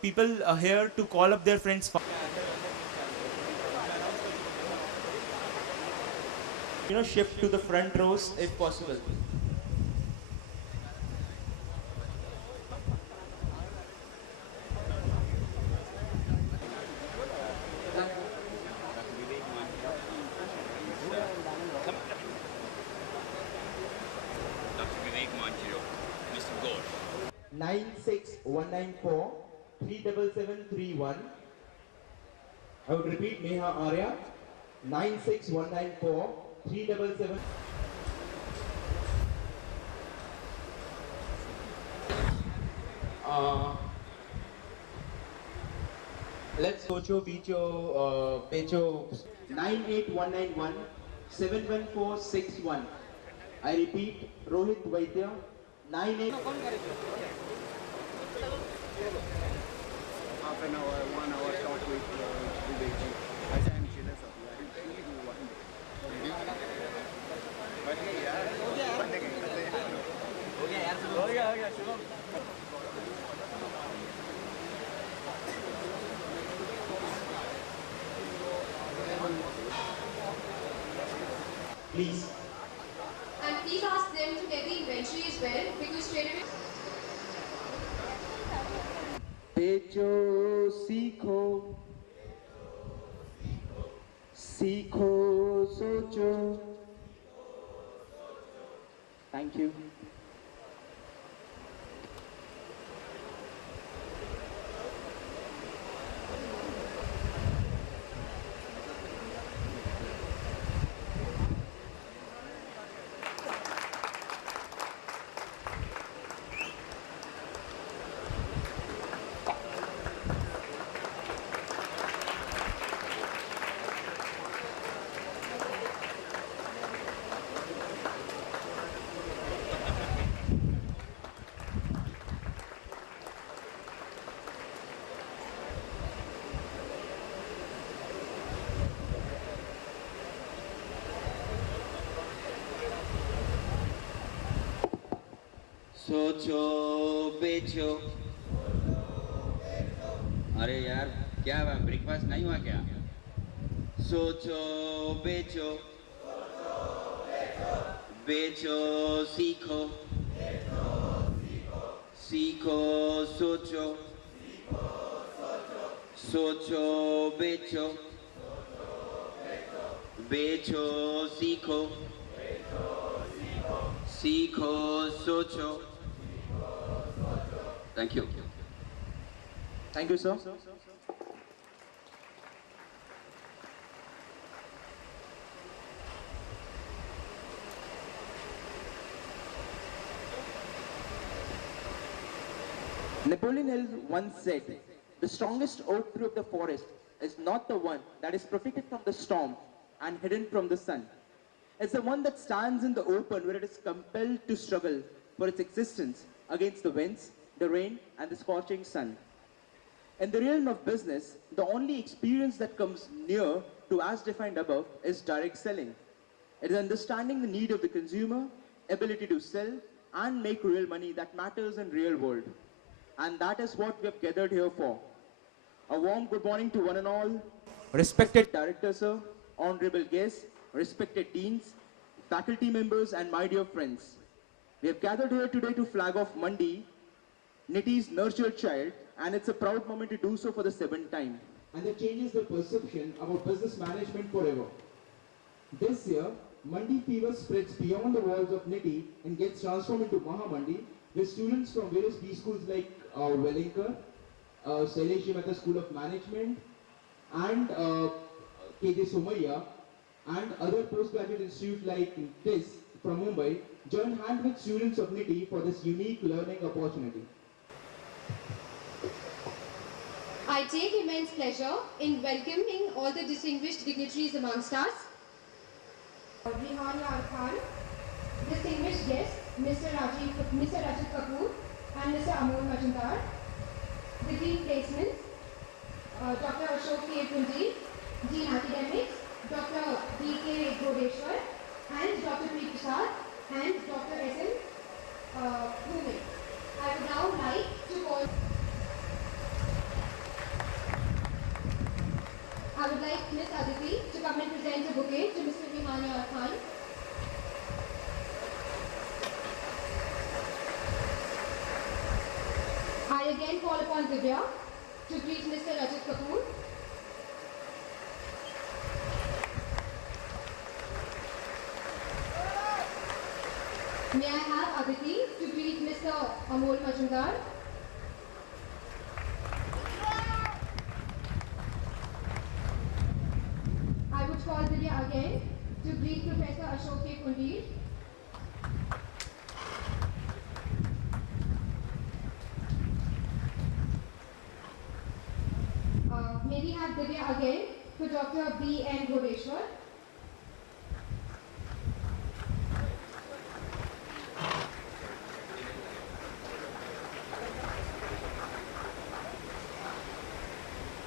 people here to call up their friends. Shift to the front rows if possible. Dr. Vivek Manchiro, Mr. Ghosh. 96194 37731. I would repeat, Neha Arya, 96194 377. Let's Socho Picho Pecho 98191 71461. I repeat, Rohit Vaidya 98. Half an hour, 1 hour talk with Vivekji. As I am jealous of you. I will really do one day. बंदे यार, बंदे कहीं बंदे यार. हो गया Shubham. Please. And please ask them to get the inventory as well because straight away. बेचो सीखो सीखो सोचो. Thank you. सोचो बेचो. अरे यार क्या हुआ, ब्रेकफास्ट नहीं हुआ क्या? सोचो बेचो, बेचो सीखो, सीखो सोचो, सोचो बेचो, बेचो सीखो, सीखो सोचो. Thank you. Thank you, sir. Napoleon Hill once said, "The strongest oak tree of the forest is not the one that is protected from the storm and hidden from the sun. It's the one that stands in the open where it is compelled to struggle for its existence against the winds, the rain, and the scorching sun." In the realm of business, the only experience that comes near to as defined above is direct selling. It is understanding the need of the consumer, ability to sell, and make real money that matters in real world. And that is what we have gathered here for. A warm good morning to one and all. Respected Director, sir, honorable guests, respected deans, faculty members, and my dear friends. We have gathered here today to flag off Mandi, Nitty's nurtured child, and it's a proud moment to do so for the seventh time. And that changes the perception about business management forever. This year, Mandi fever spreads beyond the walls of Nitty and gets transformed into Mahamandi, with students from various B schools like Wellinger, Sailesh Mehta School of Management, and KJ Somaiya, and other postgraduate institutes like this from Mumbai join hands with students of Nitty for this unique learning opportunity. I take immense pleasure in welcoming all the distinguished dignitaries amongst us. Rihan Lal Khan, distinguished guests, Mr. Rajiv Kapoor and Mr. Amol Majumdar, the Dean Placements, Dr. Ashok K. Pundi, Dean Academics, Dr. D.K. Godeshwar, and Dr. P. Prasad, and Dr. S.M. Bhume. I would now like to call I would like Miss Aditi to come and present a bouquet to Mr. Rihan Yar Khan. I again call upon Divya to greet Mr. Rajat Kapoor. May I have Aditi to greet Mr. Amol Majumdar. I would call Divya again to greet Professor Ashok K. Pundir. May we have Divya again for Dr. B. N. Godeshwar.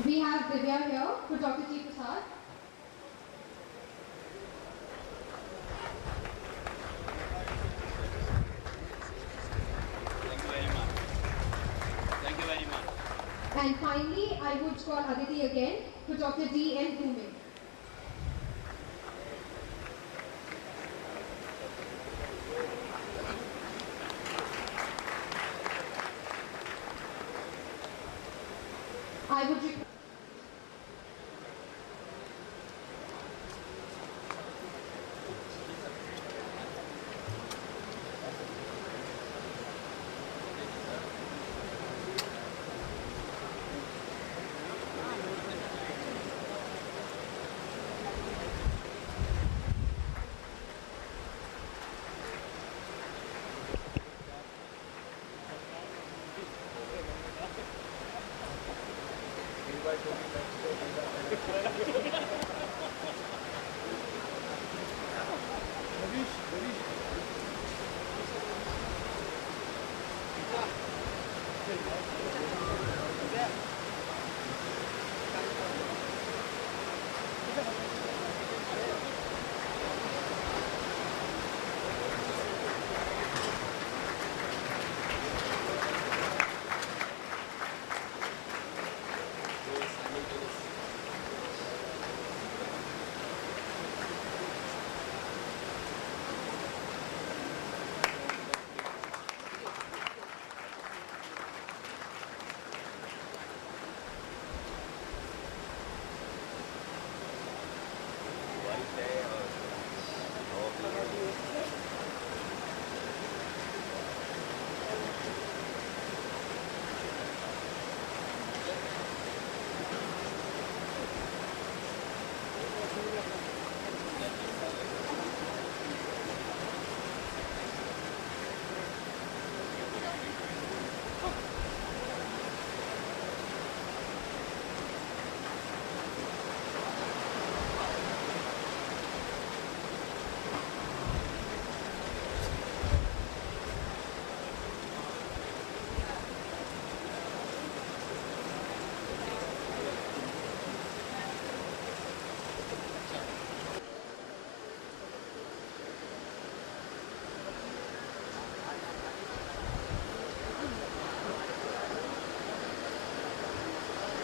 We have Divya here for Dr. T. Prasad. Thank you very much. And finally, I would call Aditi again for Dr. D. N. Bhumin. I would request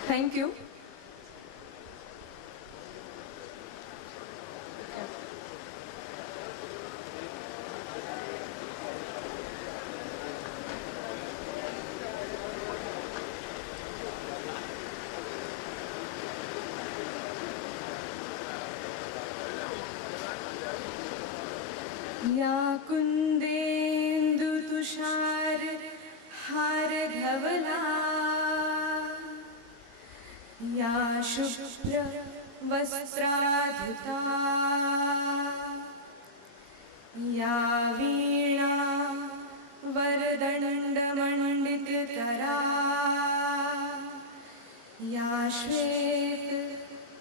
Thank you. या कुन्देन्दु तुषार हार धवला या शुभ्र वस्त्राधृता या वीणा वरदण्डमण्डितकरा या श्वेत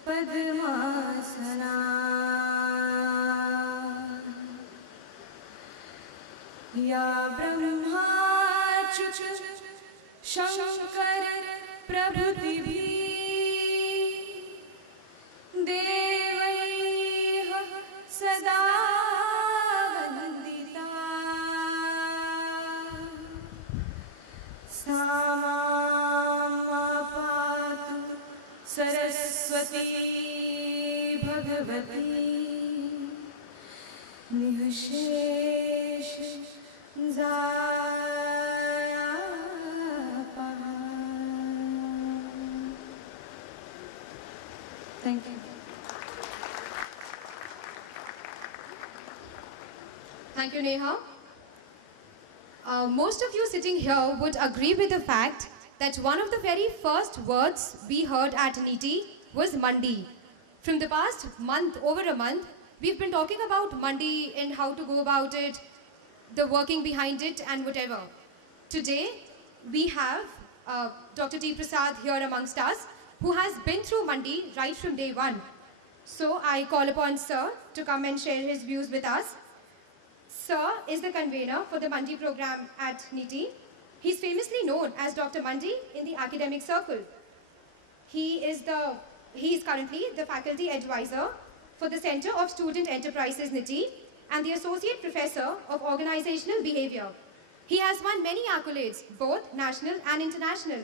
पद्मासना या ब्रह्माच्युत शंकर प्रभृतिभिः देवैः सदा वन्दिता सा मां पातु सरस्वती भगवती निःशेष Thank you. Thank you, Neha. Most of you sitting here would agree with the fact that one of the very first words we heard at NITI was Mandi. From the past month, over a month, we've been talking about Mandi and how to go about it, the working behind it and whatever. Today, we have Dr. T. Prasad here amongst us, who has been through Mandi right from day one. So I call upon Sir to come and share his views with us. Sir is the convener for the Mandi program at NITI. He's famously known as Dr. Mandi in the academic circle. He is currently the faculty advisor for the Center of Student Enterprises NITI and the associate professor of organizational behavior. He has won many accolades, both national and international,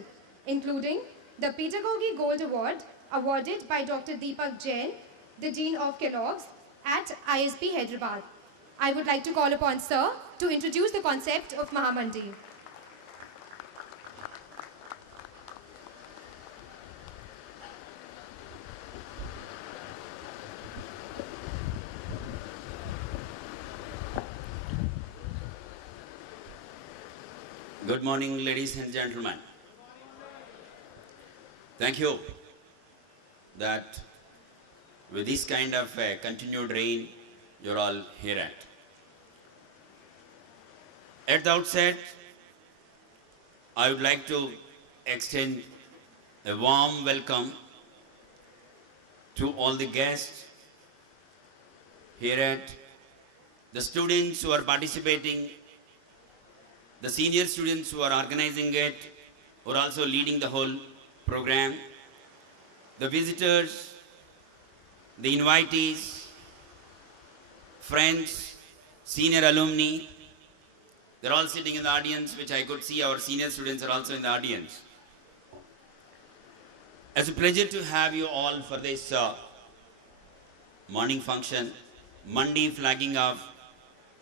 including the Pedagogy Gold Award awarded by Dr. Deepak Jain, the Dean of Kellogg's at ISB Hyderabad. I would like to call upon Sir to introduce the concept of Mahamandi. Good morning, ladies and gentlemen. Thank you that with this kind of continued rain, you're all here at. At the outset, I would like to extend a warm welcome to all the guests here at, the students who are participating, the senior students who are organizing it, who are also leading the whole program, the visitors, the invitees, friends, senior alumni. They're all sitting in the audience, which I could see our senior students are also in the audience. It's a pleasure to have you all for this morning function, Mandi flagging off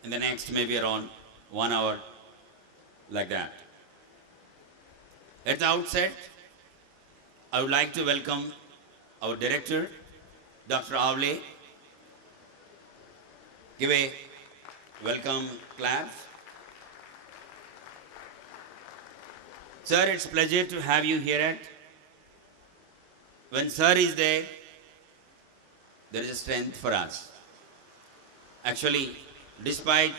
in the next maybe around 1 hour, like that. At the outset, I would like to welcome our director, Dr. Avle. Give a welcome clap. Sir, it's a pleasure to have you here at. When Sir is there is a strength for us. Actually, despite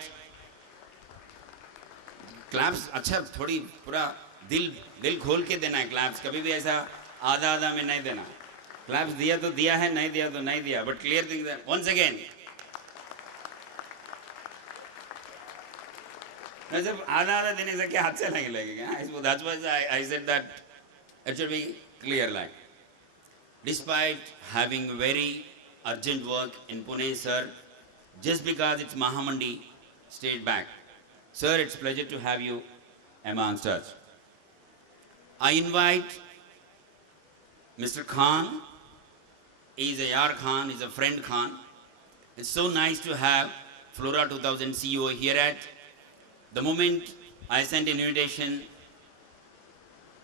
claps अच्छा थोड़ी पूरा दिल खोल के देना है claps कभी भी ऐसा आधा आधा में नहीं देना क्लैप्स दिया तो दिया है नहीं दिया तो नहीं दिया but clear thing that once again ना जब आधा आधा देने से क्या हाथ से नहीं लगेगा that's why I said that it should be clear like despite having very urgent work in Pune sir just because it's Mahamandi stayed back. Sir, it's a pleasure to have you amongst us. I invite Mr. Khan. He's a Yar Khan, he's a friend Khan. It's so nice to have Flora 2000 CEO here at. The moment I sent an invitation,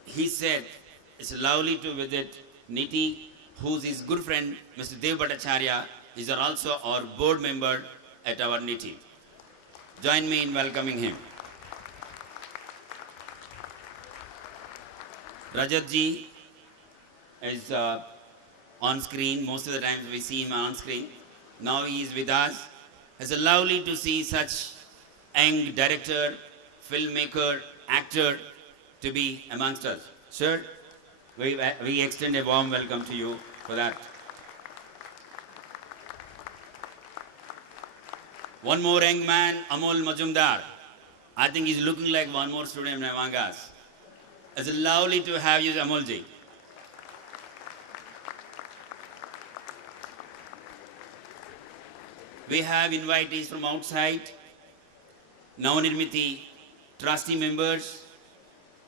he said, it's lovely to visit NITI, who's his good friend, Mr. Dev Bhattacharya, is also our board member at our NITI. Join me in welcoming him. Rajat ji is on screen. Most of the times we see him on screen. Now he is with us. It's lovely to see such young director, filmmaker, actor to be amongst us. Sir, we extend a warm welcome to you for that. One more young man, Amol Majumdar. I think he's looking like one more student among us. It's lovely to have you, Amolji. We have invitees from outside, Navnirmiti trustee members.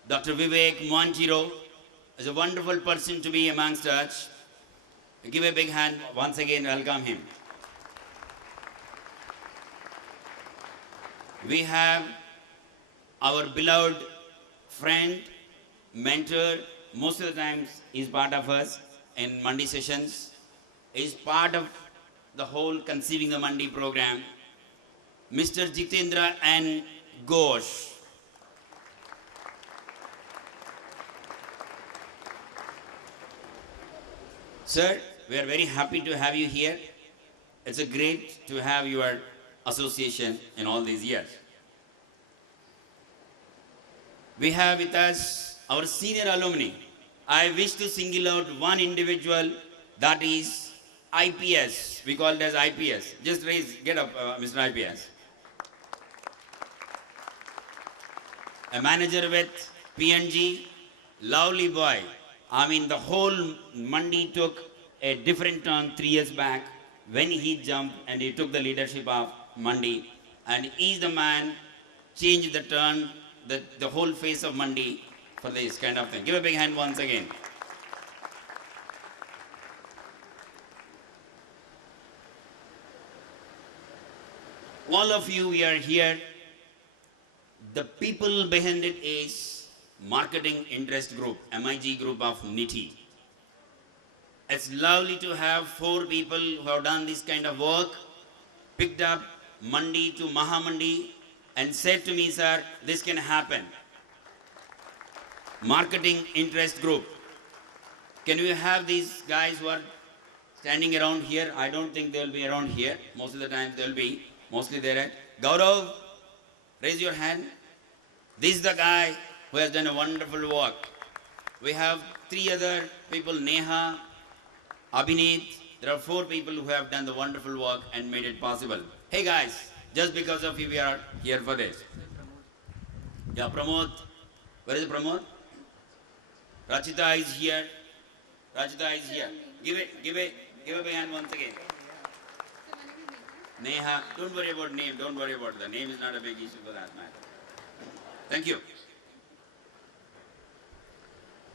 Dr. Vivek Montiro is a wonderful person to be amongst us. Give a big hand once again, welcome him. We have our beloved friend, mentor, most of the times is part of us in Mandi sessions, is part of the whole Conceiving the Mandi program, Mr. Jitendra N. Ghosh. Sir, we are very happy to have you here. It's a great to have your association in all these years. We have with us our senior alumni. I wish to single out one individual, that is IPS. We call it as IPS. Just raise, get up, Mr. IPS. A manager with PNG, lovely boy. I mean, the whole Mandi took a different turn 3 years back when he jumped and he took the leadership of Mandi. And he's the man, changed the turn, the whole face of Mandi for this kind of thing. Give a big hand once again. All of you, we are here. The people behind it is Marketing Interest Group, MIG Group of NITI. It's lovely to have 4 people who have done this kind of work, picked up Mandi to Mahamandi and said to me, sir, this can happen. Marketing Interest Group. Can we have these guys who are standing around here? I don't think they will be around here. Most of the time they will be mostly there at Gaurav, raise your hand. This is the guy who has done a wonderful work. We have 3 other people, Neha, Abhineet. There are 4 people who have done the wonderful work and made it possible. Hey guys, just because of you we are here for this. Yeah, Pramod. Where is Pramod? Rachita is here. Rachita is here. Give a big hand once again. Neha, don't worry about name. Don't worry about the name is not a big issue for that matter. Thank you.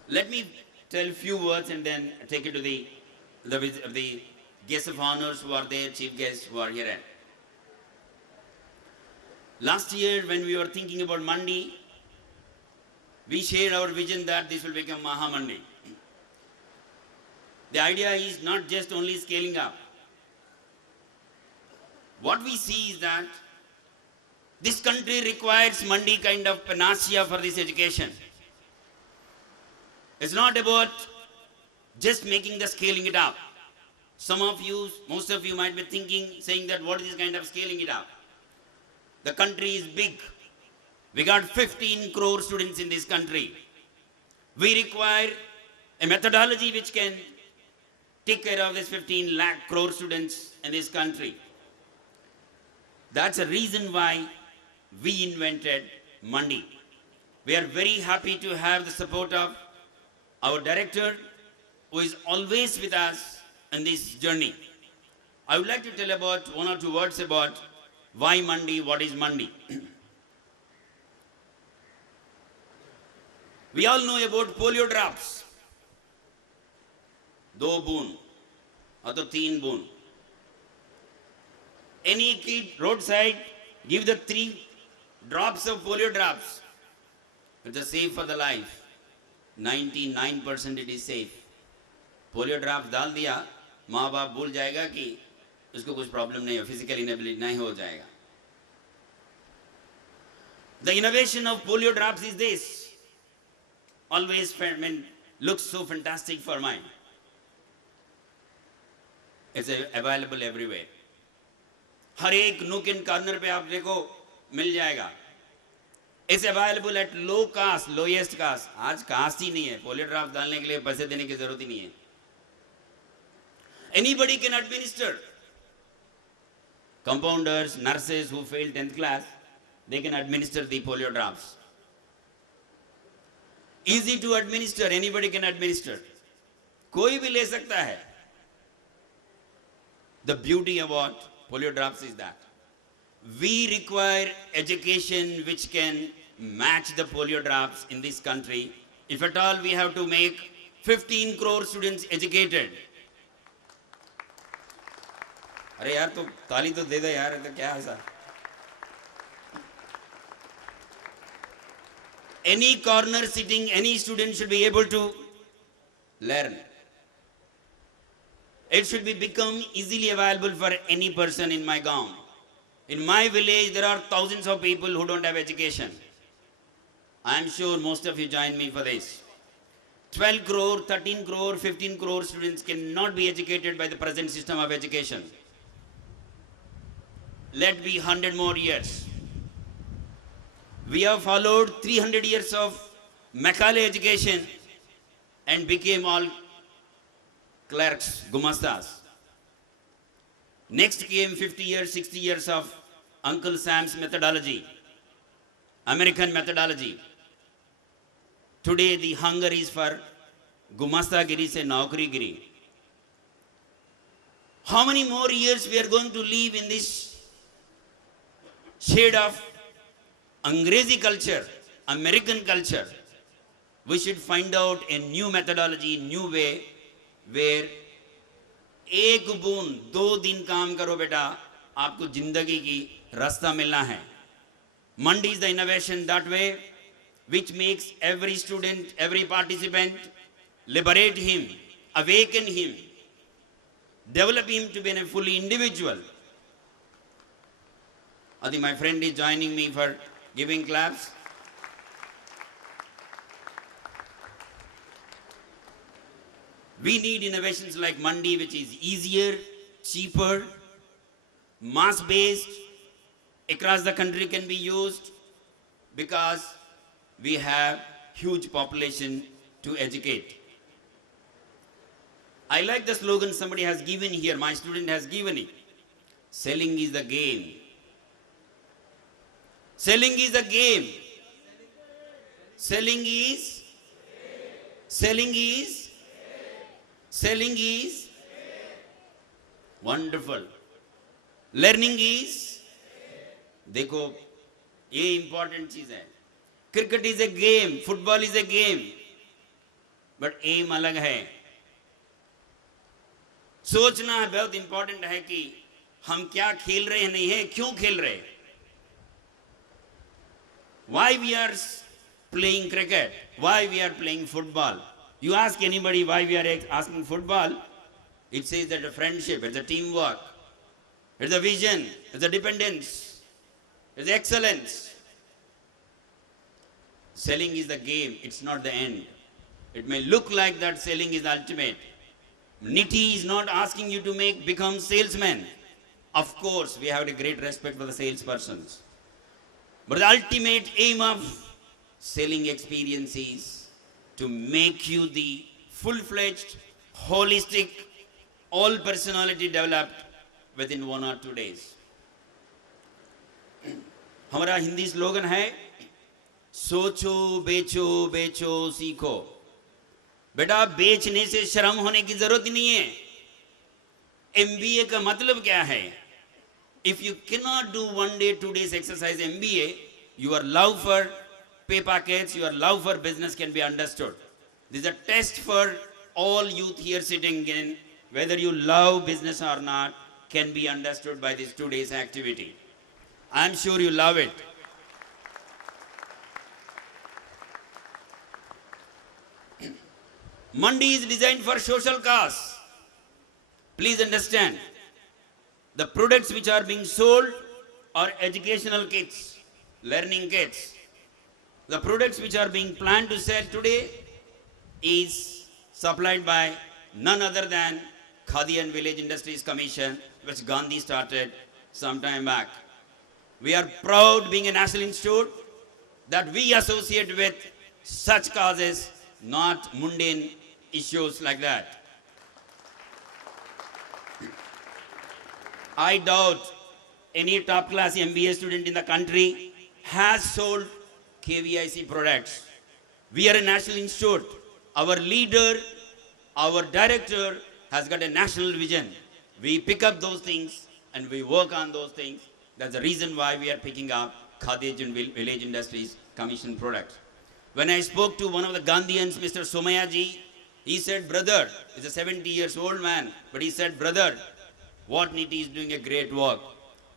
Let me tell a few words and then take it to the guests of honors who are there, chief guests who are here. Last year when we were thinking about Mandi, we shared our vision that this will become Mahamandi. The idea is not just only scaling up. What we see is that this country requires Mandi kind of panacea for this education. It's not about just making the scaling it up. Some of you, most of you might be thinking, saying that what is this kind of scaling it up? The country is big. We got 15 crore students in this country. We require a methodology which can take care of this 15 lakh crore students in this country. That's a reason why we invented Mandi. We are very happy to have the support of our director who is always with us in this journey. I would like to tell about 1 or 2 words about why Mandi, what is Mandi. We all know about polio drops. 2 boon or 3 boon. Any kid roadside, give the 3 drops of polio drops. It's safe for the life. 99% it is safe. Polio drop डाल दिया, माँ बाप भूल जाएगा कि उसको कुछ problem नहीं है, फिजिकल इनेबिलिटी नहीं हो जाएगा. The innovation of polio drops is this. Always looks so fantastic for mine. It's available everywhere. हर एक nook and corner पे आप देखो मिल जाएगा. It's available at low cost, lowest cost. आज कास्ट ही नहीं है, पोलियो ड्रॉप डालने के लिए पैसे देने की जरूरत ही नहीं है. Anybody can administer. Compounders, nurses who failed 10th class, they can administer the polio drops. Easy to administer, anybody can administer. कोई भी ले सकता है. The beauty about polio drops is that we require education which can match the polio drops in this country. If at all we have to make 15 crore students educated, अरे यार तो ताली तो दे दे यार, तो क्या ऐसा? Any corner sitting, any student should be able to learn. It should be become easily available for any person in my gaon. In my village, there are thousands of people who don't have education. I am sure most of you join me for this. 12 crore, 13 crore, 15 crore students cannot be educated by the present system of education. Let be 100 more years. We have followed 300 years of Macaulay education and became all clerks, gumastas. Next came 50 years, 60 years of Uncle Sam's methodology, American methodology. Today the hunger is for gumastagiri se naukarigiri. How many more years we are going to live in this shade of Angrezi culture, American culture? We should find out a new methodology, new way, where एक बूंद 2 दिन काम करो बेटा, आपको जिंदगी की रास्ता मिलना है. Mandi is the innovation that way, which makes every student, every participant, liberate him, awaken him, develop him to be a fully individual. I think my friend is joining me for giving claps. We need innovations like Mandi, which is easier, cheaper, mass-based, across the country can be used, because we have huge population to educate. I like the slogan somebody has given here, my student has given it. Selling is the game. Selling is a game. Selling is wonderful. Learning is, देखो ये important चीज है. Cricket is a game, football is a game, but aim अलग है. सोचना बहुत important है कि हम क्या खेल रहे हैं, नहीं है क्यों खेल रहे हैं. Why we are playing cricket? Why we are playing football? You ask anybody why we are asking football, it says that a friendship, it's a teamwork, it's a vision, it's a dependence, it's excellence. Selling is the game, it's not the end. It may look like that selling is ultimate. NITI is not asking you to become salesmen. Of course, we have a great respect for the salespersons. But the ultimate aim of selling experience is to make you the full-fledged, holistic, all personality developed within 1 or 2 days. हमारा Hindi slogan है, सोचो बेचो बेचो सीखो. बेटा बेचने से शर्म होने की जरूरत नहीं है. MBA का मतलब क्या है? If you cannot do 1 day, 2 days exercise MBA, your love for pay packets, your love for business can be understood. This is a test for all youth here sitting in, whether you love business or not, can be understood by this 2 days activity. I am sure you love it. Mandi is designed for social cause. Please understand. The products which are being sold are educational kits, learning kits. The products which are being planned to sell today is supplied by none other than Khadi and Village Industries Commission, which Gandhi started some time back. We are proud, being a national institute, that we associate with such causes, not mundane issues like that. I doubt any top-class MBA student in the country has sold KVIC products. We are a national institute. Our leader, our director has got a national vision. We pick up those things and we work on those things. That's the reason why we are picking up Khadi and Village Industries Commission products. When I spoke to one of the Gandhians, Mr. Somaya ji, he said, brother, he's a 70 years old man, but he said, brother, what Niti is doing a great work.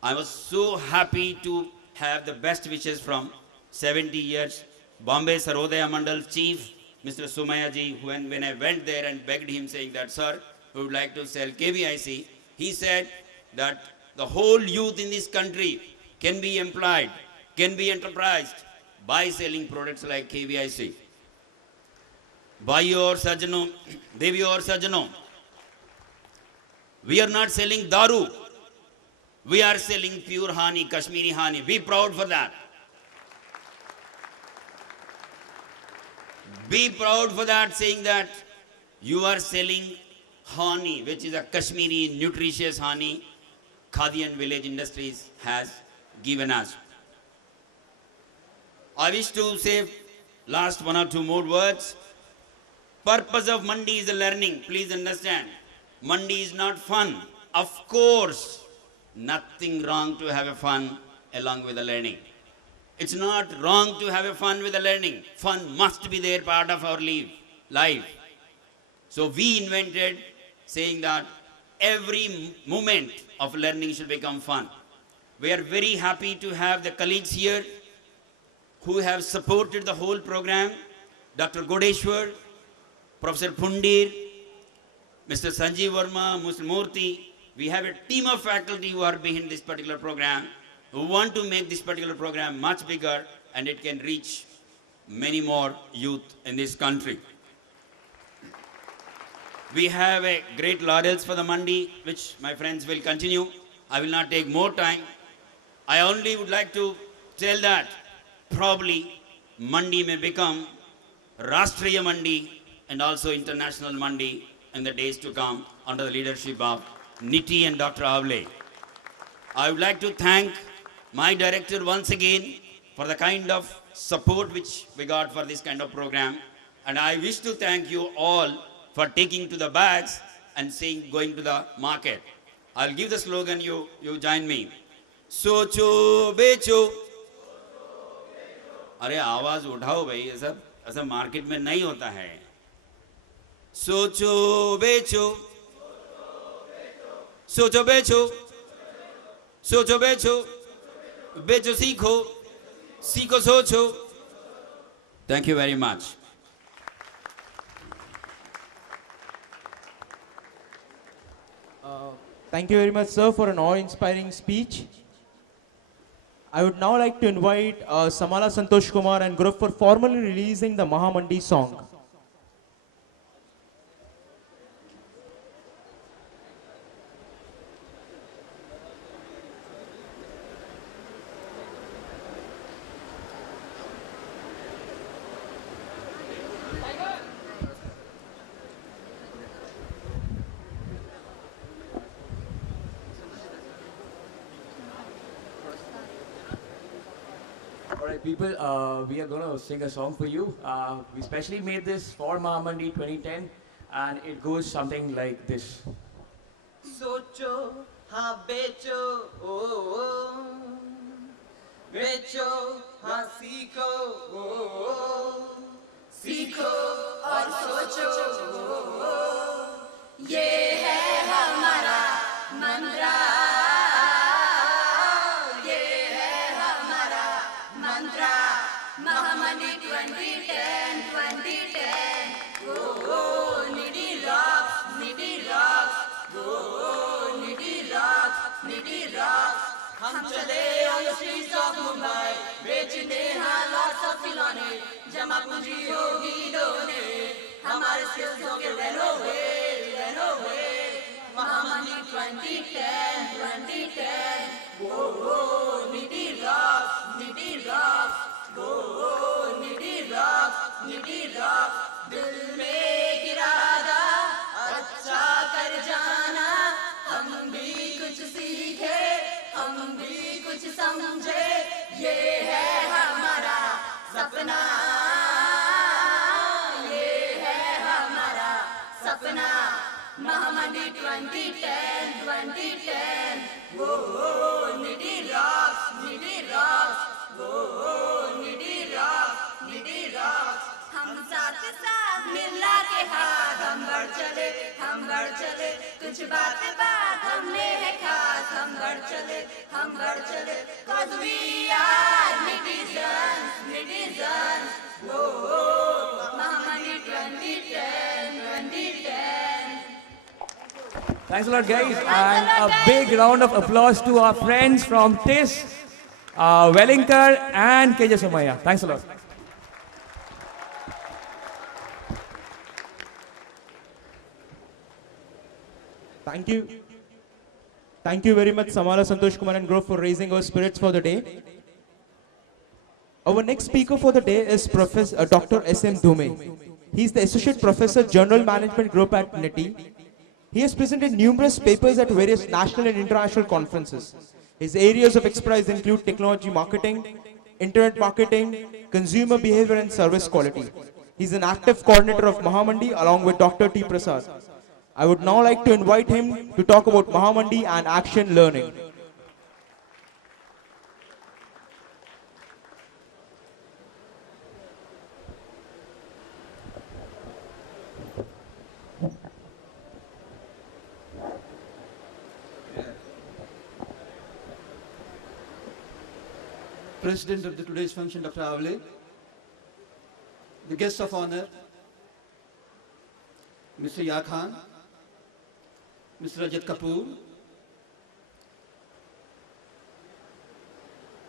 I was so happy to have the best wishes from 70 years Bombay Sarodaya Mandal Chief, Mr. Sumaya ji, when I went there and begged him saying that, sir, we would like to sell KVIC, he said that the whole youth in this country can be employed, can be enterprised by selling products like KVIC. Bhaiyo aur sajano, Deviyo aur sajano, we are not selling daru. We are selling pure honey, Kashmiri honey. Be proud for that. Be proud for that, saying that you are selling honey, which is a Kashmiri nutritious honey Khadi and Village Industries has given us. I wish to say last one or two more words. Purpose of Mandi is learning. Please understand. Mandi is not fun. Of course, nothing wrong to have a fun along with the learning. It's not wrong to have a fun with the learning. Fun must be there, part of our life. So we invented saying that every moment of learning should become fun. We are very happy to have the colleagues here who have supported the whole program. Dr. Godeshwar, Professor Pundir, Mr. Sanjeev Verma, Mr. Murthy. We have a team of faculty who are behind this particular program, who want to make this particular program much bigger and it can reach many more youth in this country. We have a great laurels for the Mandi, which my friends will continue. I will not take more time. I only would like to tell that probably Mandi may become Rashtriya Mandi and also International Mandi in the days to come under the leadership of Niti and Dr. Avle. I would like to thank my director once again for the kind of support which we got for this kind of program. And I wish to thank you all for taking to the bags and saying going to the market. I'll give the slogan, you join me. Socho becho. अरे आवाज उठाओ भाई, ये सब ऐसा market में नहीं होता है. सोचो बेचो, सोचो बेचो, सोचो बेचो, बेचो सीखो, सीखो सोचो. Thank you very much. Thank you very much, sir, for an awe-inspiring speech. I would now like to invite Samala Santosh Kumar and group for formally releasing the Mahamandi song. Alright people, we are going to sing a song for you. We specially made this for Mahamandi 2010 and it goes something like this. सोचो हाँ बेचो ओ बेचो हाँ सीखो ओ सीखो और सोचो ये है हमारा मंत्रा ये है हमारा मंत्रा महामंडी 2010 ओ निडी रॉक्स Nitty rocks, हम चले on the streets of Mumbai, बेचने हैं lots of खिलौने, जमा पूंजी होगी डोने, हमारे skills होंगे renovate, महामंडी 2010, oh nitty rocks, oh nitty rocks, दिल में एक इरादा, अच्छा कर जाना, हम भी कुछ सीखे, हम भी कुछ समझे, ये है हमारा सपना, ये है हमारा सपना, महामंडी 2010, वो निडी रॉक्स, वो निडी रॉक्स, हम साथ मिला के हाथ हम बढ़ चले, कुछ बात हमने है चले, हम बढ़ चले, 'cause we are netizens, netizens. Oh, Mahamandi 2010, 2010. Thanks a lot, guys. And a big round of applause to our friends from TIS, Wellington, and KJ Somaya. Thanks a lot. Thank you. Thank you very much, Samala, Santosh Kumar, and Grove for raising our spirits for the day. Our next speaker for the day is Professor Dr. S.M. Dhume. He is the Associate Professor, General Management Group at NITI. He has presented numerous papers at various national and international conferences. His areas of expertise include technology marketing, internet marketing, consumer behavior, and service quality. He is an active coordinator of Mahamandi along with Dr. T. Prasad. I would now like to invite him to talk about Mahamandi and action learning. President of today's function, Dr. Avle, the guests of honor, Mr. Ya Khan, Mr. Rajat Kapoor,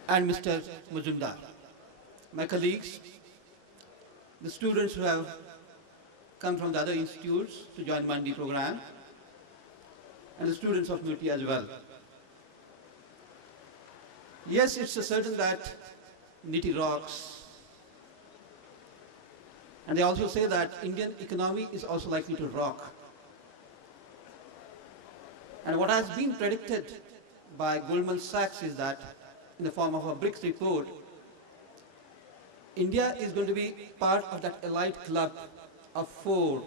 and Mr. Majumdar, my colleagues, the students who have come from the other institutes to join Mandi program, and the students of NITI as well. Yes, it's a certain that NITI rocks. And they also say that Indian economy is also likely to rock. And what has been predicted by Goldman Sachs is that, in the form of a BRICS report, India is going to be part of that elite club of 4,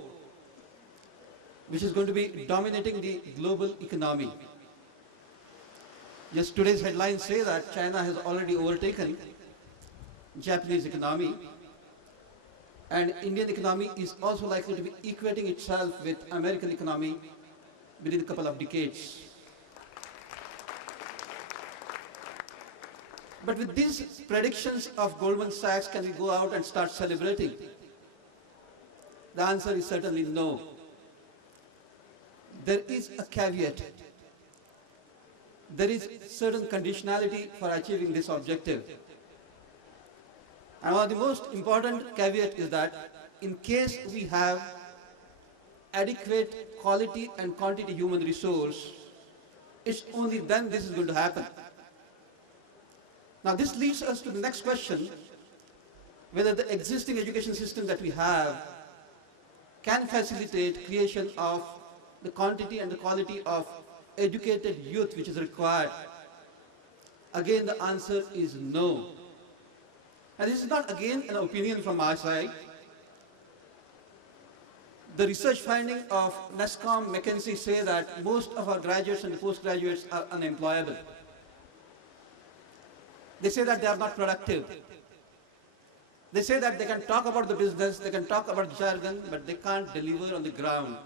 which is going to be dominating the global economy. Yes, today's headlines say that China has already overtaken Japanese economy, and Indian economy is also likely to be equating itself with American economy within a couple of decades. But with these predictions of Goldman Sachs, can we go out and start celebrating? The answer is certainly no. There is a caveat. There is certain conditionality for achieving this objective. And one of the most important caveat is that in case we have adequate quality and quantity human resource, it's only then this is going to happen. Now this leads us to the next question, whether the existing education system that we have can facilitate creation of the quantity and the quality of educated youth which is required. Again, the answer is no. And this is not again an opinion from our side. The research finding of NASSCOM McKinsey say that most of our graduates and postgraduates are unemployable. They say that they are not productive. They say that they can talk about the business, they can talk about jargon, but they can't deliver on the ground.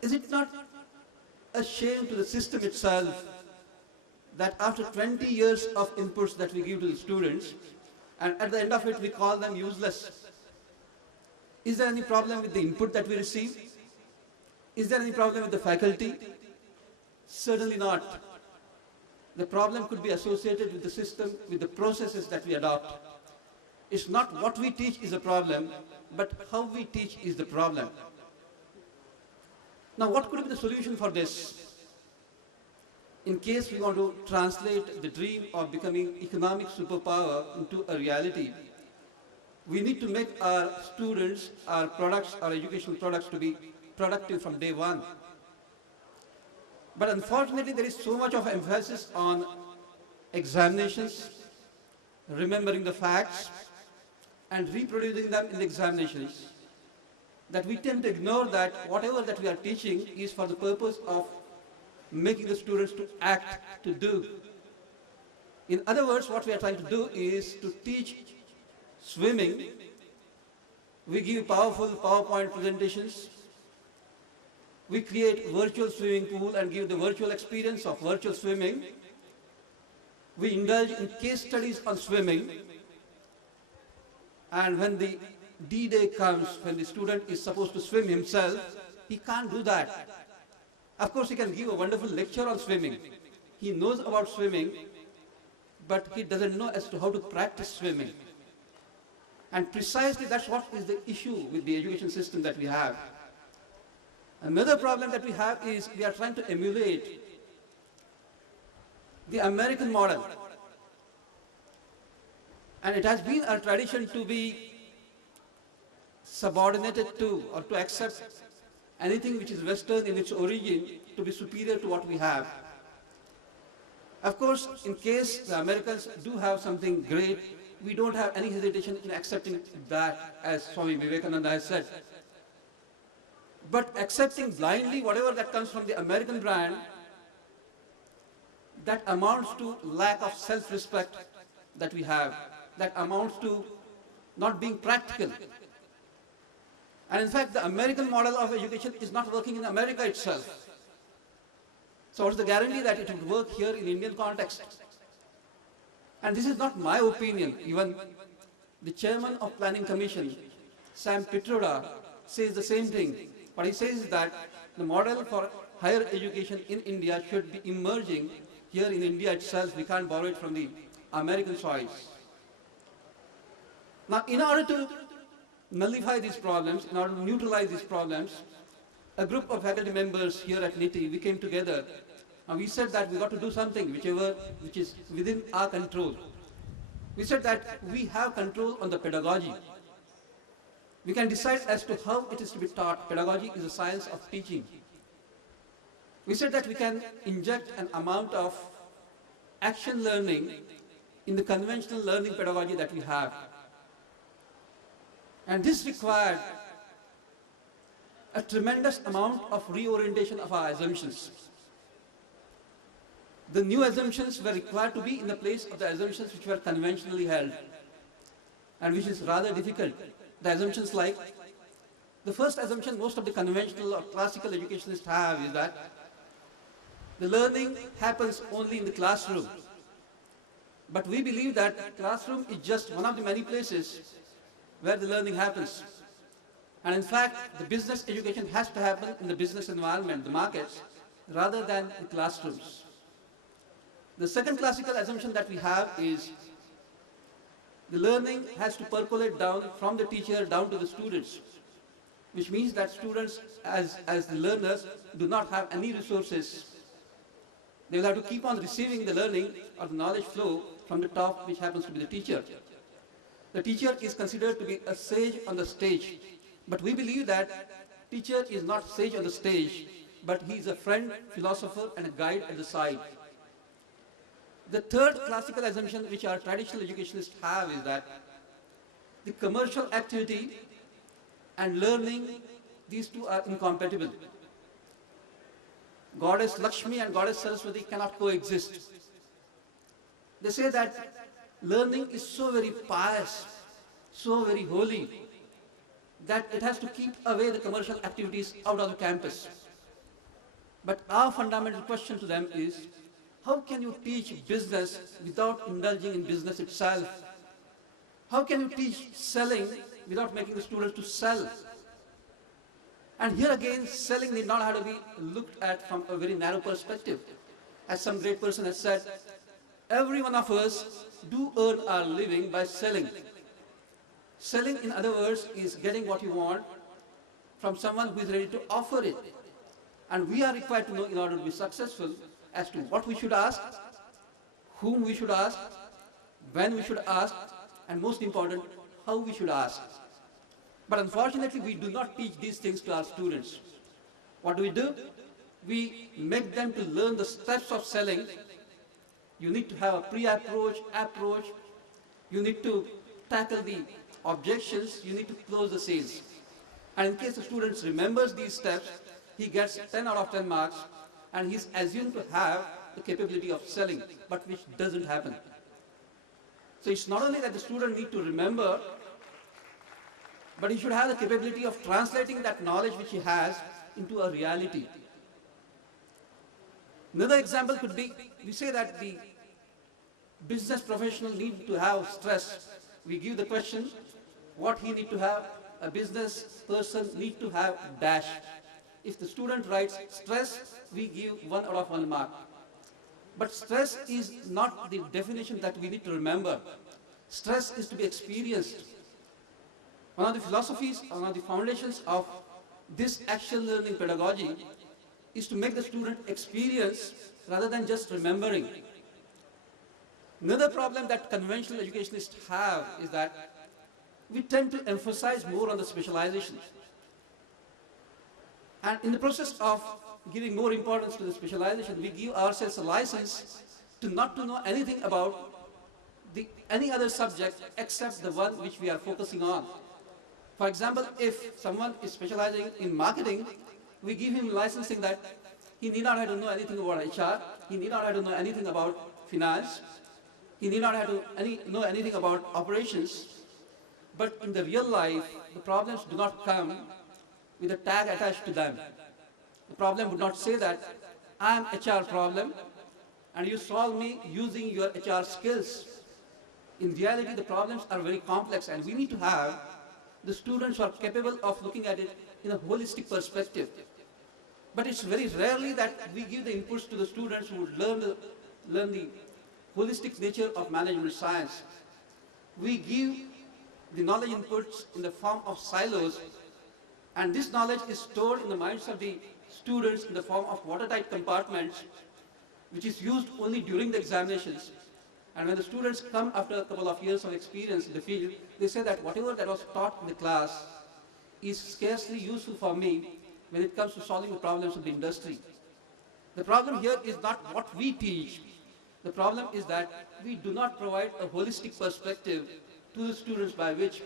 Is it not a shame to the system itself that after 20 years of inputs that we give to the students, and at the end of it we call them useless? Is there any problem with the input that we receive? Is there any problem with the faculty? Certainly not. The problem could be associated with the system, with the processes that we adopt. It's not what we teach is a problem, but how we teach is the problem. Now, what could be the solution for this? In case we want to translate the dream of becoming economic superpower into a reality, we need to make our students, our products, our educational products to be productive from day one. But unfortunately, there is so much of emphasis on examinations, remembering the facts, and reproducing them in the examinations, that we tend to ignore that whatever that we are teaching is for the purpose of making the students to act, to do. In other words, what we are trying to do is to teach swimming. We give powerful PowerPoint presentations. We create virtual swimming pool and give the virtual experience of virtual swimming. We indulge in case studies on swimming. And when the D-Day comes, when the student is supposed to swim himself, he can't do that. Of course, he can give a wonderful lecture on swimming. He knows about swimming, but he doesn't know as to how to practice swimming. And precisely that's what is the issue with the education system that we have. Another problem that we have is we are trying to emulate the American model. And it has been our tradition to be subordinated to or to accept anything which is Western in its origin to be superior to what we have. Of course, in case the Americans do have something great, we don't have any hesitation in accepting that, as Swami Vivekananda has said. But accepting blindly whatever that comes from the American brand, that amounts to lack of self-respect that we have. That amounts to not being practical. And in fact, the American model of education is not working in America itself. So what's the guarantee that it would work here in Indian context? And this is not my opinion. Even the chairman of Planning Commission, Sam Pitroda, says the same thing. What he says is that the model for higher education in India should be emerging here in India itself. We can't borrow it from the American soils. Now, in order to nullify these problems, in order to neutralize these problems, a group of faculty members here at NITI, we came together and we said that we got to do something which is within our control. We said that we have control on the pedagogy. We can decide as to how it is to be taught. Pedagogy is a science of teaching. We said that we can inject an amount of action learning in the conventional learning pedagogy that we have. And this required a tremendous amount of reorientation of our assumptions. The new assumptions were required to be in the place of the assumptions which were conventionally held, and which is rather difficult. The assumptions like, the first assumption most of the conventional or classical educationists have is that the learning happens only in the classroom. But we believe that classroom is just one of the many places where the learning happens. And in fact, the business education has to happen in the business environment, the markets, rather than the classrooms. The second classical assumption that we have is the learning has to percolate down from the teacher down to the students, which means that students as the learners do not have any resources. They will have to keep on receiving the learning or the knowledge flow from the top, which happens to be the teacher. The teacher is considered to be a sage on the stage, but we believe that teacher is not sage on the stage, but he is a friend, philosopher, and a guide at the side. The third classical assumption which our traditional educationists have is that the commercial activity and learning, these two are incompatible. Goddess Lakshmi and Goddess Saraswati cannot coexist. They say that learning is so very pious, so very holy, that it has to keep away the commercial activities out of the campus. But our fundamental question to them is, how can you teach business without indulging in business itself? How can you teach selling without making the students to sell? And here again, selling need not have to be looked at from a very narrow perspective. As some great person has said, every one of us do earn our living by selling. Selling, in other words, is getting what you want from someone who is ready to offer it. And we are required to know, in order to be successful, as to what we should ask, whom we should ask, when we should ask, and most important, how we should ask. But unfortunately, we do not teach these things to our students. What do? We make them to learn the steps of selling. You need to have a pre-approach, approach. You need to tackle the objections. You need to close the sales. And in case the student remembers these steps, he gets 10 out of 10 marks, and he's assumed to have the capability of selling, but which doesn't happen. So it's not only that the student needs to remember, but he should have the capability of translating that knowledge which he has into a reality. Another example could be, we say that the business professional need to have stress. We give the question, what he need to have, a business person need to have dash. If the student writes stress, we give 1 out of 1 mark. But stress is not the definition that we need to remember. Stress is to be experienced. One of the philosophies, one of the foundations of this action learning pedagogy is to make the student experience rather than just remembering. Another problem that conventional educationists have is that we tend to emphasize more on the specialization. And in the process of giving more importance to the specialization, we give ourselves a license to not to know anything about any other subject except the one which we are focusing on. For example, if someone is specializing in marketing, we give him licensing that he need not have to know anything about HR, he need not have to know anything about finance, he need not have to know anything about operations. But in the real life, the problems do not come with a tag attached to them. The problem would not say that I am HR problem and you solve me using your HR skills. In reality, the problems are very complex and we need to have the students who are capable of looking at it in a holistic perspective. But it's very rarely that we give the inputs to the students who learn the holistic nature of management science. We give the knowledge inputs in the form of silos, and this knowledge is stored in the minds of the students in the form of watertight compartments, which is used only during the examinations. And when the students come after a couple of years of experience in the field, they say that whatever that was taught in the class is scarcely useful for me when it comes to solving the problems of the industry. The problem here is not what we teach. The problem is that we do not provide a holistic perspective to the students by which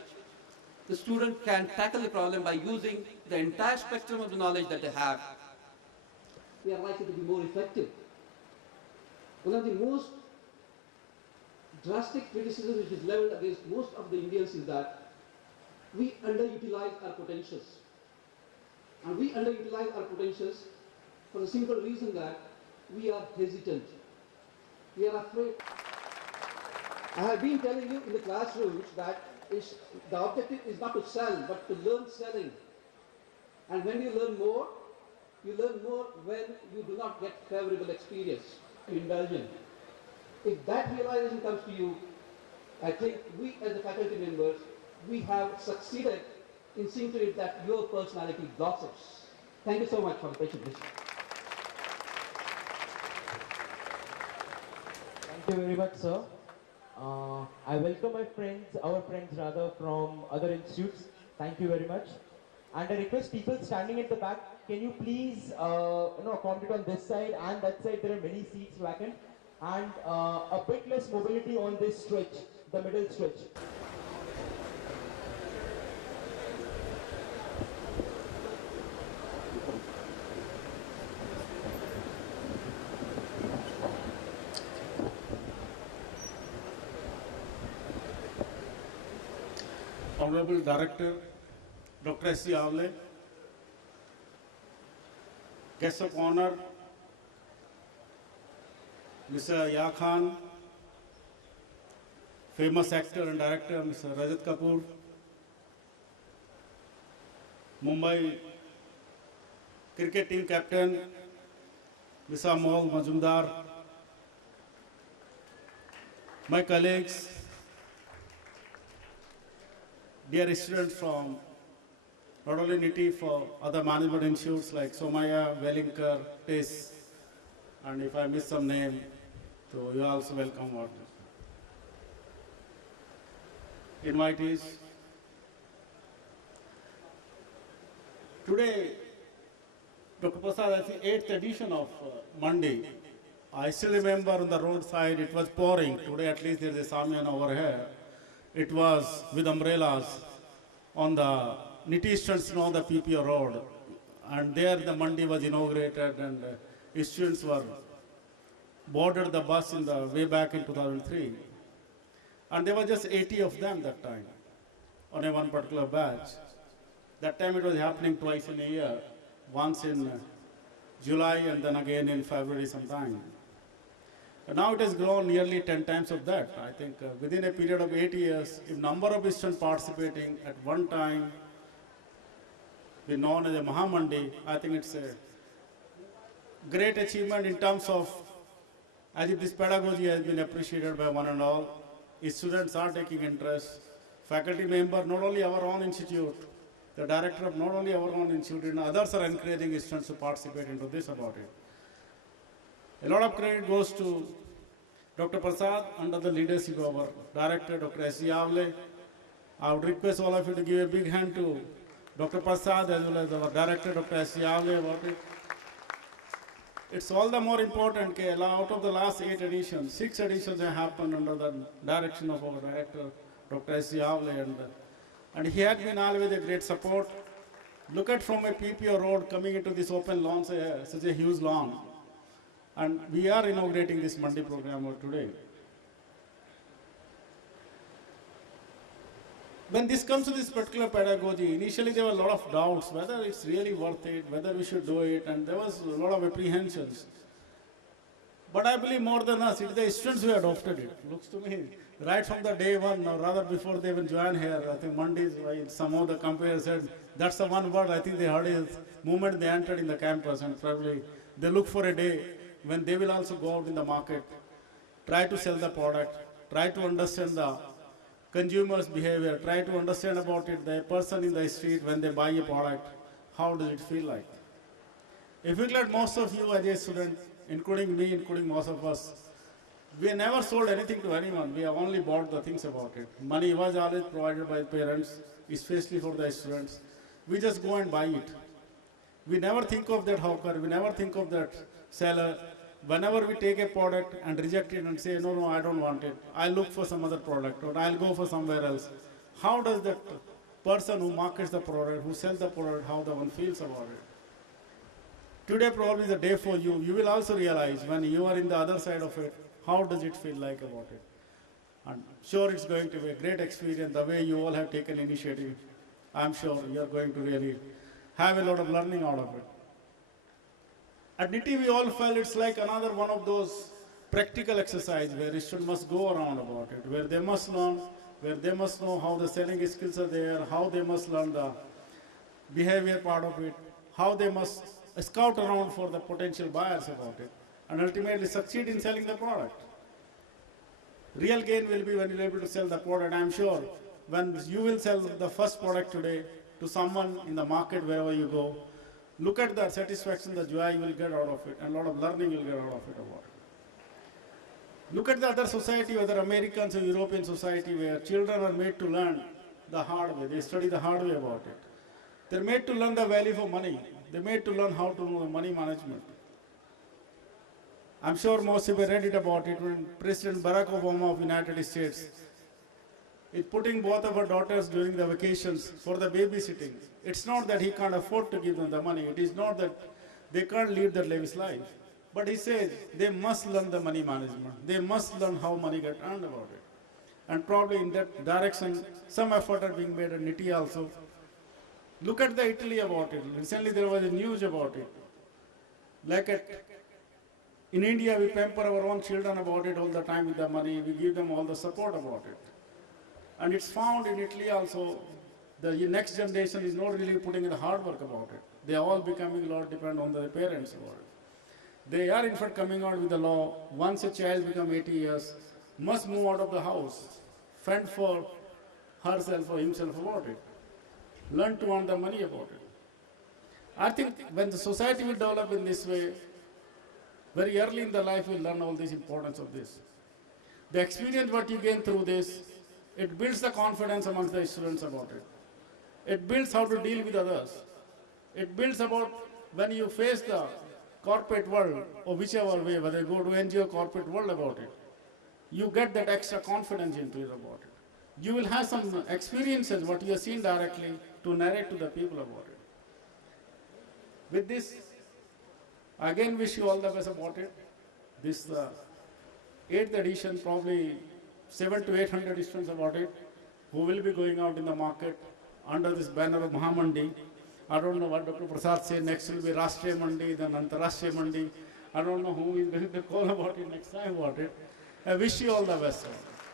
the student can tackle the problem by using the entire spectrum of the knowledge that they have. We are likely to be more effective. One of the most drastic criticism which is leveled against most of the Indians is that we underutilize our potentials. And we underutilize our potentials for the simple reason that we are hesitant. We are afraid. I have been telling you in the classrooms that the objective is not to sell, but to learn selling. And when you learn more when you do not get favorable experience to indulge in. If that realization comes to you, I think we as the faculty members, we have succeeded in seeing to it that your personality blossoms. Thank you so much for the patient listening. Thank you very much, sir. I welcome our friends rather from other institutes. Thank you very much. And I request people standing at the back, can you please accommodate on this side and that side? There are many seats vacant, and a bit less mobility on this stretch, the middle stretch. Honorable Director, Dr. S.C. Avle, Guest of Honor, Mr. Ya Khan, famous actor and director, Mr. Rajat Kapoor, Mumbai cricket team captain, Mr. Amol Majumdar, my colleagues, dear students from not only NITI, for other management institutes like Somaya, Wellinger, TIS, and if I miss some name, so you are also welcome. Invitees. Today, Dr. Prasad, I think 8th edition of Monday. I still remember on the roadside it was pouring. Today at least there is a Samian over here. It was with umbrellas on the NITI students know the PPO road, and there the Mandi was inaugurated, and students were boarded the bus in the way back in 2003, and there were just 80 of them that time on a one particular batch. That time it was happening twice in a year. once in July and then again in February sometime. And now it has grown nearly 10 times of that. I think within a period of 8 years, if number of students participating at one time be known as a Mahamandi, I think it's a great achievement in terms of as if this pedagogy has been appreciated by one and all. Students are taking interest. Faculty member, not only our own institute, the director of not only our own institute, and others are encouraging students to participate into this about it. A lot of credit goes to Dr. Prasad under the leadership of our director, Dr. S. Yavle. I would request all of you to give a big hand to Dr. Prasad as well as our director, Dr. S. Yavle about it. It's all the more important that out of the last 8 editions, 6 editions have happened under the direction of our director, Dr. S. Yavle, and he had been always a great support. Look at from a PPO road coming into this open lawn, such a huge lawn. And we are inaugurating this Mandi program today. When this comes to this particular pedagogy, initially there were a lot of doubts whether it's really worth it, whether we should do it, and there was a lot of apprehensions. But I believe more than us, it's the students who adopted it. Looks to me, right from the day one, or rather before they even joined here, I think Mondays, some of the compares said, that's the one word I think they heard is moment they entered in the campus, and probably they look for a day when they will also go out in the market, try to sell the product, try to understand the consumer's behavior, try to understand about it, the person in the street when they buy a product, how does it feel like? If you look at most of you as a student, including me, including most of us, we have never sold anything to anyone, we have only bought the things about it. Money was always provided by parents, especially for the students. We just go and buy it. We never think of that hawker, we never think of that seller. Whenever we take a product and reject it and say, no, I don't want it, I'll look for some other product or I'll go for somewhere else. How does that person who markets the product, who sells the product, how the one feels about it? Today probably is a day for you. You will also realize when you are in the other side of it, how does it feel like about it? I'm sure it's going to be a great experience the way you all have taken initiative. I'm sure you're going to really have a lot of learning out of it. At NITI, we all felt it's like another one of those practical exercises where students must go around about it, where they must learn, where they must know how the selling skills are there, how they must learn the behavior part of it, how they must scout around for the potential buyers about it, and ultimately succeed in selling the product. Real gain will be when you're able to sell the product. I'm sure when you will sell the first product today to someone in the market wherever you go, look at the satisfaction, the joy you will get out of it, and a lot of learning you'll get out of it about it. Look at the other society, whether Americans or European society, where children are made to learn the hard way. They study the hard way about it. They're made to learn the value for money. They're made to learn how to know the money management. I'm sure most of you read it about it when President Barack Obama of the United States is putting both of our daughters during the vacations for the babysitting. It's not that he can't afford to give them the money. It is not that they can't lead their lavish life. But he says they must learn the money management. They must learn how money gets earned about it. And probably in that direction, some effort are being made at NITI also. Look at the Italy about it. Recently there was a news about it. Like in India, we pamper our own children about it all the time with the money. We give them all the support about it. And it's found in Italy also, the next generation is not really putting in the hard work about it. They are all becoming a lot dependent on their parents about it. They are in fact coming out with the law, once a child becomes 80 years, must move out of the house, fend for herself or himself about it, learn to earn the money about it. I think when the society will develop in this way, very early in the life we'll learn all this importance of this. The experience what you gain through this, it builds the confidence amongst the students about it. It builds how to deal with others. It builds about when you face the corporate world or whichever way, whether you go to NGO corporate world about it, you get that extra confidence into it about it. You will have some experiences, what you have seen directly, to narrate to the people about it. With this, I again wish you all the best about it. This 8th edition, probably 700 to 800 students about it, who will be going out in the market under this banner of Mahamandi. I don't know what Dr. Prasad said. Next will be Rashtriya Mandi, then Antarashtriya Mandi. I don't know who is going to call about it next time about it. I wish you all the best, sir.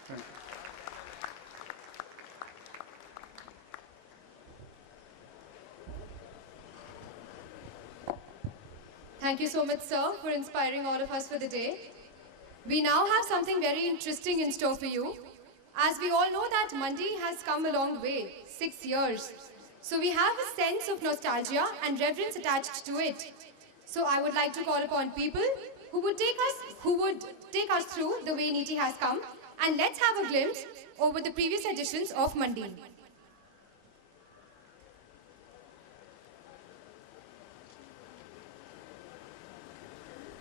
Thank you. Thank you so much, sir, for inspiring all of us for the day. We now have something very interesting in store for you. As we all know that Mandi has come a long way, 6 years. So we have a sense of nostalgia and reverence attached to it. So I would like to call upon people who would take us through the way Niti has come, and let's have a glimpse over the previous editions of Mandi.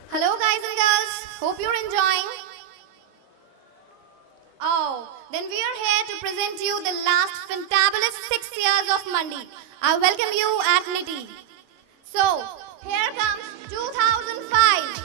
Hello guys and girls, hope you're enjoying. Oh, then we are here to present you the last fantabulous 6 years of Mandi. I welcome you at Niti. So, here comes 2005.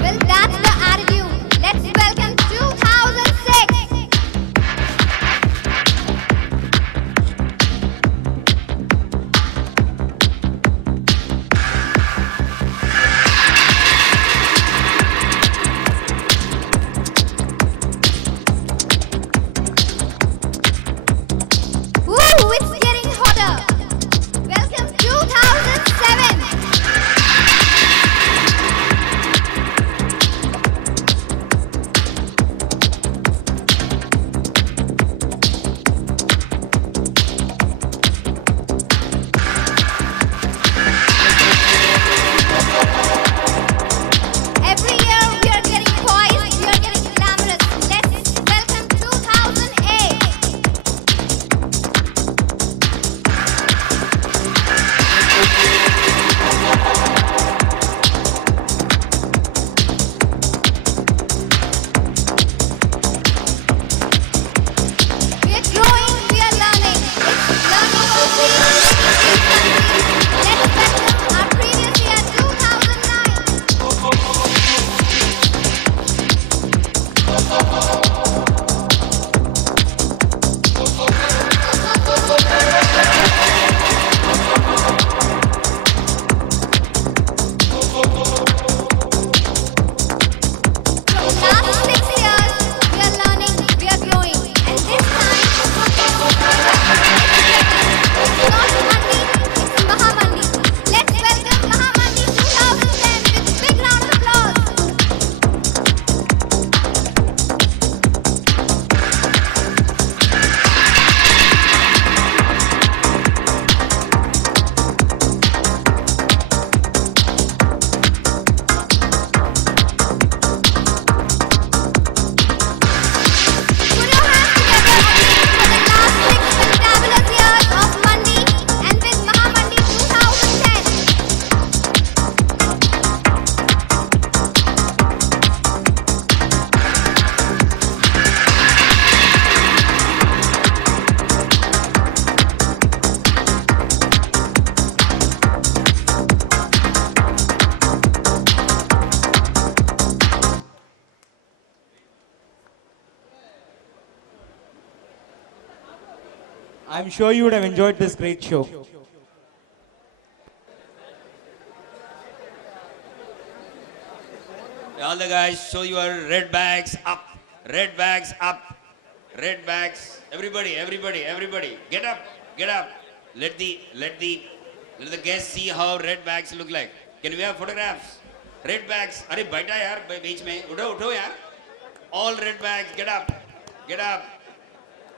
Well, that's the attitude. Let's welcome 2006. Woo, it's getting hotter. Welcome 2007. Every year we are getting poised, we are getting glamorous. Let's welcome 2008. We are growing, we are learning. It's learning to be. Let's welcome our previous year 2009. From last 6 years, we are learning, we are growing, and this time it's not Mandi, it's Mahamandi. Let's welcome Mahamandi 2010 with a big round of applause. Put your hands together again for the last 6 fantabulous years of Mandi and with Mahamandi 2010. I'm sure you would have enjoyed this great show. All the guys, show your red bags up. Red bags up. Red bags. Everybody, everybody, everybody. Get up. Get up. Let the guests see how red bags look like. Can we have photographs? Red bags. अरे बैठा यार बीच में. उठो उठो यार. All red bags. Get up. Get up.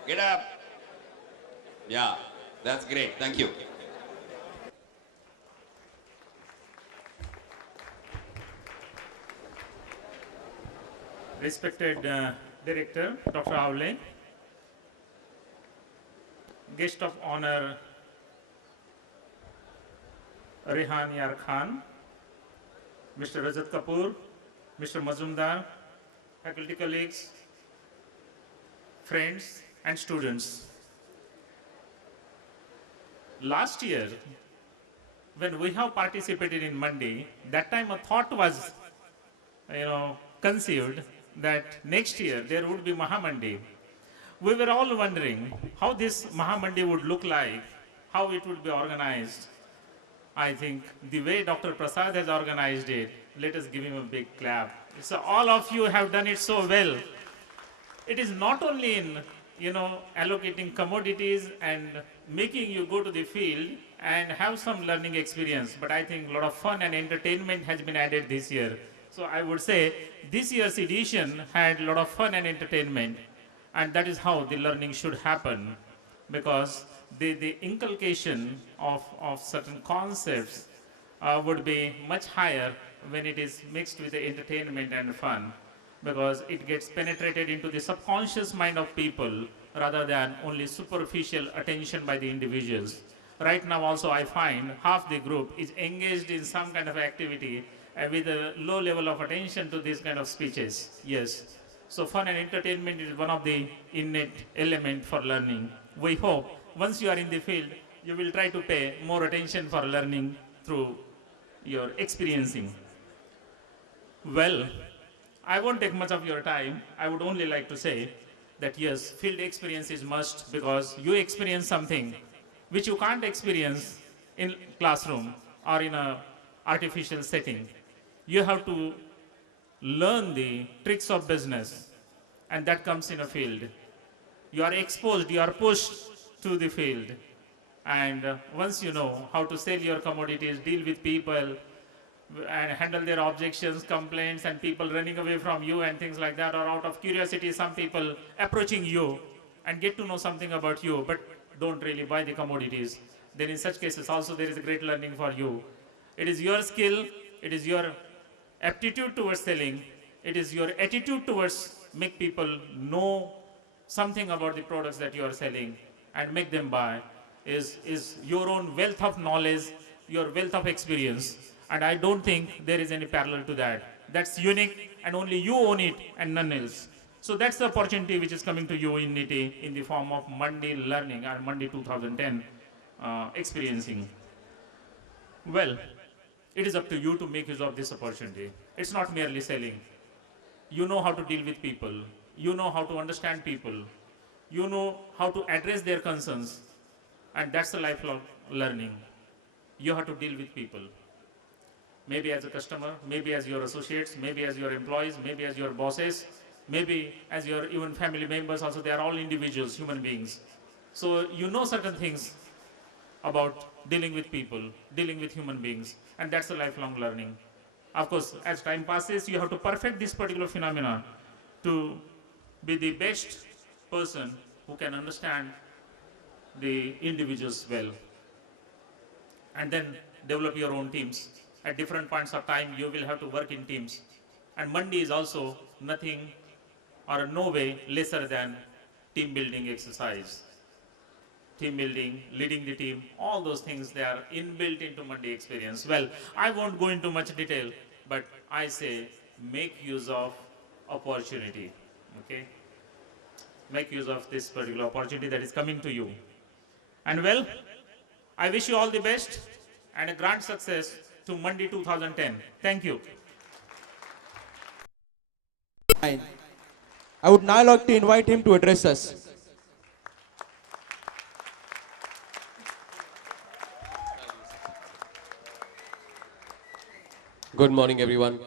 Get up. Yeah, that's great. Thank you. Respected Director, Dr. Aule, guest of honor, Rehan Yar Khan, Mr. Rajat Kapoor, Mr. Mazumdar, faculty colleagues, friends, and students. Last year, when we have participated in Mandi, that time a thought was, conceived that next year there would be Mahamandi. We were all wondering how this Mahamandi would look like, how it would be organized. I think the way Dr. Prasad has organized it, let us give him a big clap. So all of you have done it so well. It is not only in, allocating commodities and making you go to the field and have some learning experience, but I think a lot of fun and entertainment has been added this year. So I would say this year's edition had a lot of fun and entertainment, and that is how the learning should happen, because the inculcation of certain concepts would be much higher when it is mixed with the entertainment and fun, because it gets penetrated into the subconscious mind of people rather than only superficial attention by the individuals. Right now also I find half the group is engaged in some kind of activity with a low level of attention to these kind of speeches. Yes. So fun and entertainment is one of the innate element for learning. We hope once you are in the field, you will try to pay more attention for learning through your experiencing. Well, I won't take much of your time. I would only like to say that yes, field experience is must, because you experience something which you can't experience in classroom or in a artificial setting. You have to learn the tricks of business, and that comes in a field. You are exposed, you are pushed to the field, and once you know how to sell your commodities, deal with people, and handle their objections, complaints, and people running away from you and things like that, or out of curiosity, some people approaching you and get to know something about you, but don't really buy the commodities, then in such cases also there is a great learning for you. It is your skill, it is your aptitude towards selling, it is your attitude towards make people know something about the products that you are selling and make them buy, is your own wealth of knowledge, your wealth of experience. And I don't think there is any parallel to that. That's unique, and only you own it and none else. So that's the opportunity which is coming to you in NITI in the form of Mandi learning and Mandi 2010 experiencing. Well, it is up to you to make use of this opportunity. It's not merely selling. You know how to deal with people. You know how to understand people. You know how to address their concerns. And that's the lifelong learning. You have to deal with people. Maybe as a customer, maybe as your associates, maybe as your employees, maybe as your bosses, maybe as your even family members also. They are all individuals, human beings. So you know certain things about dealing with people, dealing with human beings, and that's a lifelong learning. Of course, as time passes, you have to perfect this particular phenomena to be the best person who can understand the individuals well, and then develop your own teams. At different points of time, you will have to work in teams. And Mandi is also nothing or no way lesser than team building exercise. Team building, leading the team, all those things, they are inbuilt into Mandi experience. Well, I won't go into much detail, but I say make use of opportunity, okay? Make use of this particular opportunity that is coming to you. And well, I wish you all the best and a grand success to Mandi 2010. Thank you. I would now like to invite him to address us. Good morning everyone.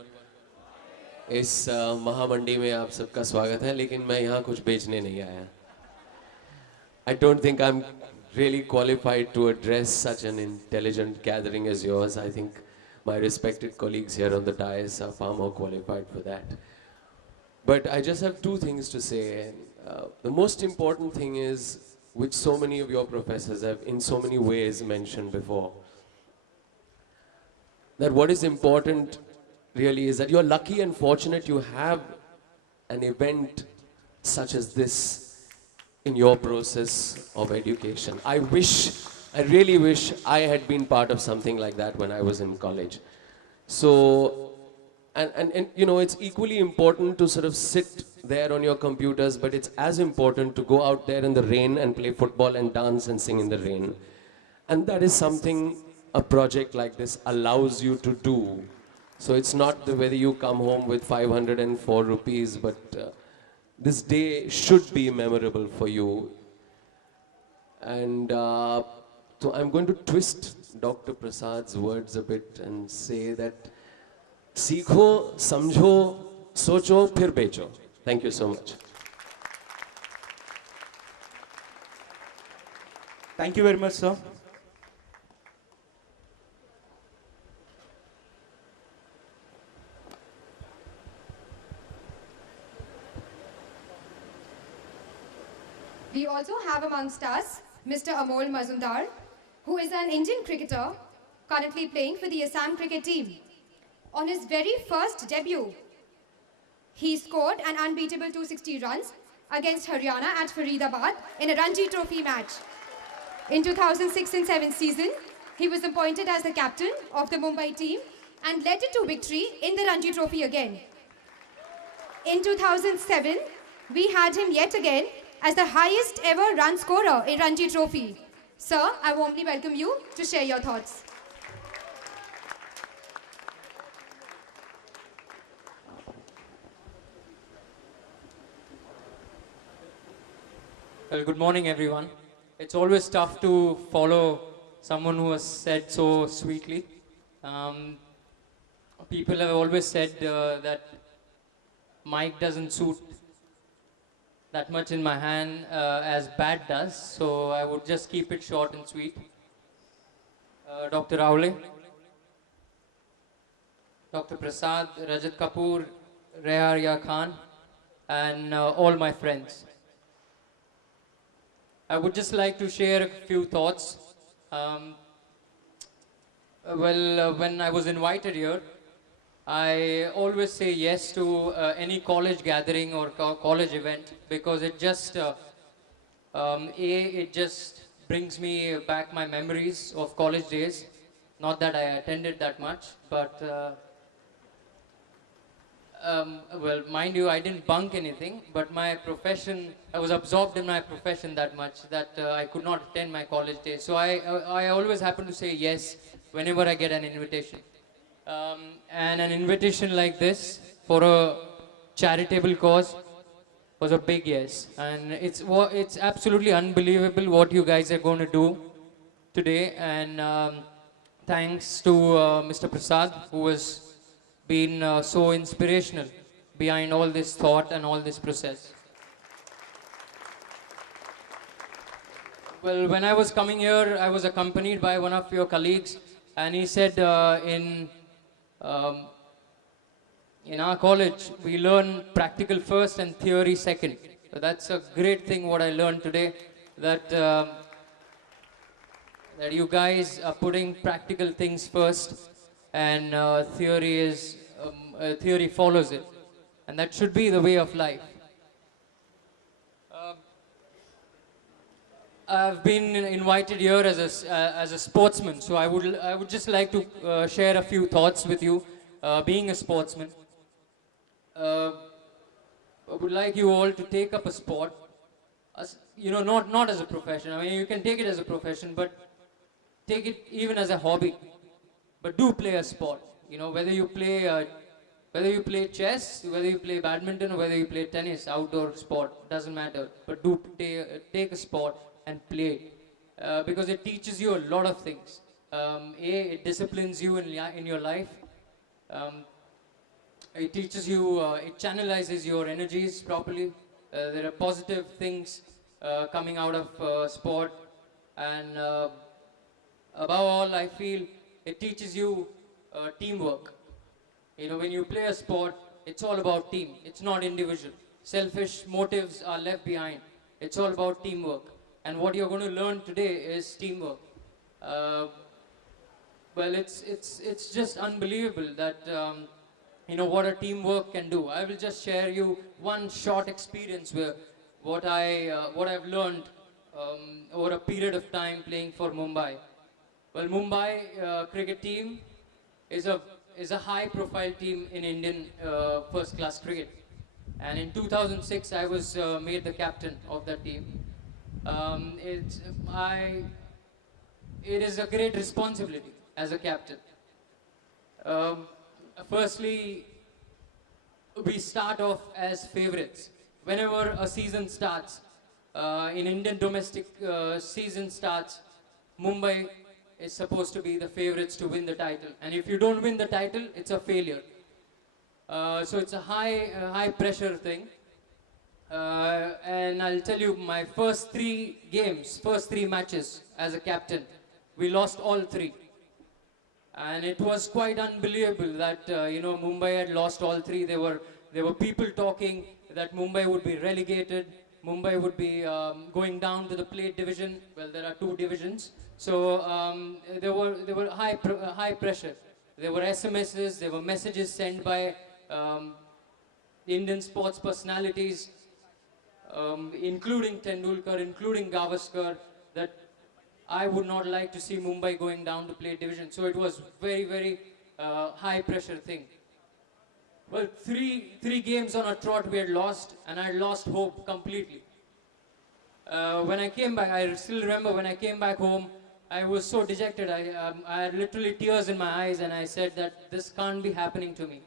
इस महामंडी में आप सबका स्वागत है, लेकिन मैं यहाँ कुछ बेचने नहीं आया। I don't think I'm really qualified to address such an intelligent gathering as yours. I think my respected colleagues here on the dais are far more qualified for that. But I just have two things to say. The most important thing is, which so many of your professors have in so many ways mentioned before, that what is important really is that you're lucky and fortunate you have an event such as this in your process of education. I really wish I had been part of something like that when I was in college. So, And you know, it's equally important to sort of sit there on your computers, but it's as important to go out there in the rain and play football and dance and sing in the rain. And that is something a project like this allows you to do. So it's not whether you come home with 504 rupees, but this day should be memorable for you. And so I'm going to twist Dr. Prasad's words a bit and say that सीखो, समझो, सोचो, फिर बेचो. Thank you so much. Thank you very much, sir. We also have amongst us Mr. Amol Mazumdar, who is an Indian cricketer currently playing for the Assam cricket team. On his very first debut, he scored an unbeatable 260 runs against Haryana at Faridabad in a Ranji Trophy match. In 2006 and 7 season, he was appointed as the captain of the Mumbai team and led it to victory in the Ranji Trophy again. In 2007, we had him yet again as the highest ever run scorer in Ranji Trophy. Sir, I warmly welcome you to share your thoughts. Well, good morning, everyone. It's always tough to follow someone who has said so sweetly. People have always said that mic doesn't suit that much in my hand as bat does, so I would just keep it short and sweet. Dr. Raule, Dr. Prasad, Rajat Kapoor, Reha Khan, and all my friends. I would just like to share a few thoughts. When I was invited here, I always say yes to any college gathering or college event because it just, it just brings me back my memories of college days. Not that I attended that much, but well, mind you, I didn't bunk anything, but my profession, I was absorbed in my profession that much that I could not attend my college days. So I always happen to say yes whenever I get an invitation. And an invitation like this for a charitable cause was a big yes. And it's absolutely unbelievable what you guys are going to do today. And thanks to Mr. Prasad, who has been so inspirational behind all this thought and all this process. Well, when I was coming here, I was accompanied by one of your colleagues, and he said in our college, we learn practical first and theory second. So that's a great thing what I learned today, that that you guys are putting practical things first, and theory follows it, and that should be the way of life. I've been invited here as a sportsman, so I would just like to share a few thoughts with you. Being a sportsman, I would like you all to take up a sport, not as a profession. I mean, you can take it as a profession, but take it even as a hobby. But do play a sport. Whether you play chess, whether you play badminton, or whether you play tennis, outdoor sport, doesn't matter. But do take a sport and play it, because it teaches you a lot of things. It disciplines you in your life. It teaches you, it channelizes your energies properly. There are positive things coming out of sport, and above all, I feel it teaches you teamwork. When you play a sport, it's all about team. It's not individual. Selfish motives are left behind. It's all about teamwork. And what you're going to learn today is teamwork. Well, it's just unbelievable that what a teamwork can do. I will just share you one short experience where what I've learned over a period of time playing for Mumbai. Well, Mumbai cricket team is is a high-profile team in Indian first-class cricket. And in 2006, I was made the captain of that team. It is a great responsibility as a captain. Firstly, we start off as favorites. Whenever a season starts, in Indian domestic season starts, Mumbai is supposed to be the favorites to win the title. And if you don't win the title, it's a failure. So it's a high pressure thing. And I'll tell you, my first three matches as a captain, we lost all three. And it was quite unbelievable that, Mumbai had lost all three. There were people talking that Mumbai would be relegated. Mumbai would be going down to the plate division. Well, there are two divisions. So there were high pressure. There were SMSs, there were messages sent by Indian sports personalities, including Tendulkar, including Gavaskar, that I would not like to see Mumbai going down to plate division. So it was very high pressure thing. Well, three games on a trot we had lost, and I lost hope completely. When I came back, I still remember when I came back home, I was so dejected. I had literally tears in my eyes, and I said that this can't be happening to me.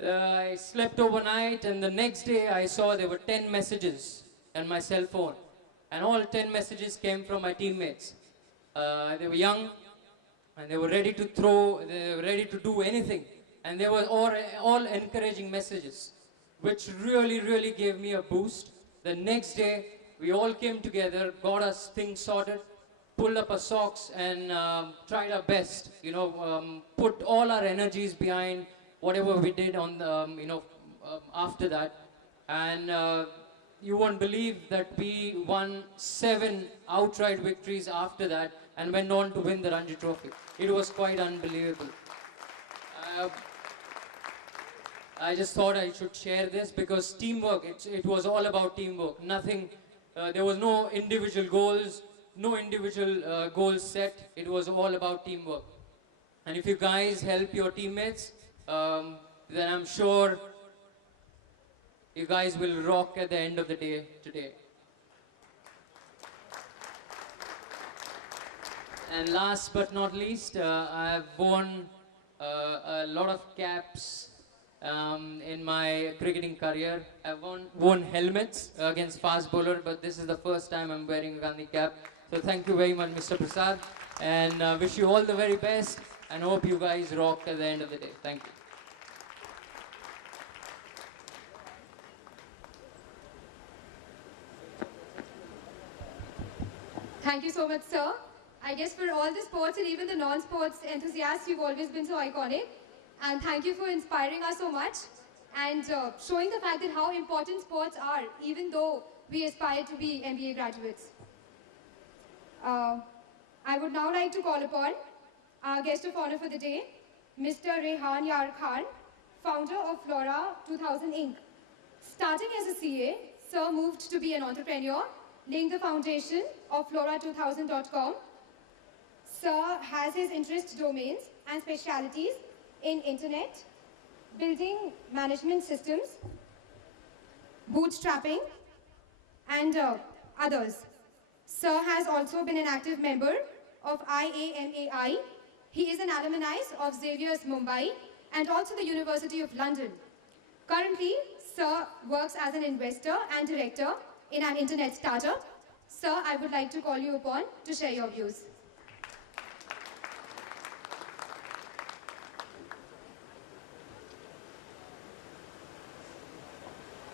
I slept overnight, and the next day I saw there were 10 messages on my cell phone, and all 10 messages came from my teammates. They were young, and they were ready to throw, they were ready to do anything, and they were all encouraging messages, which really gave me a boost. The next day, we all came together, got us things sorted, pulled up our socks, and tried our best. Put all our energies behind whatever we did on the, after that. And you won't believe that we won 7 outright victories after that and went on to win the Ranji Trophy. It was quite unbelievable. I just thought I should share this because teamwork, it was all about teamwork. Nothing, there was no individual goals, no individual goals set. It was all about teamwork. And if you guys help your teammates, then I'm sure you guys will rock at the end of the day today. And last but not least, I have worn a lot of caps in my cricketing career. I've worn helmets against fast bowler, but this is the first time I'm wearing a Gandhi cap. So thank you very much, Mr. Prasad, and wish you all the very best, and hope you guys rock at the end of the day. Thank you. Thank you so much, sir. I guess for all the sports and even the non-sports enthusiasts, you've always been so iconic. And thank you for inspiring us so much and showing the fact that how important sports are, even though we aspire to be MBA graduates. I would now like to call upon our guest of honor for the day, Mr. Rehan Yar Khan, founder of Flora 2000 Inc. Starting as a CA, Sir moved to be an entrepreneur, laying the foundation of Flora2000.com. Sir has his interest domains and specialities in internet, building management systems, bootstrapping, and others. Sir has also been an active member of IAMAI. He is an alumni of Xavier's Mumbai and also the University of London. Currently, Sir works as an investor and director in an internet startup. Sir, I would like to call you upon to share your views.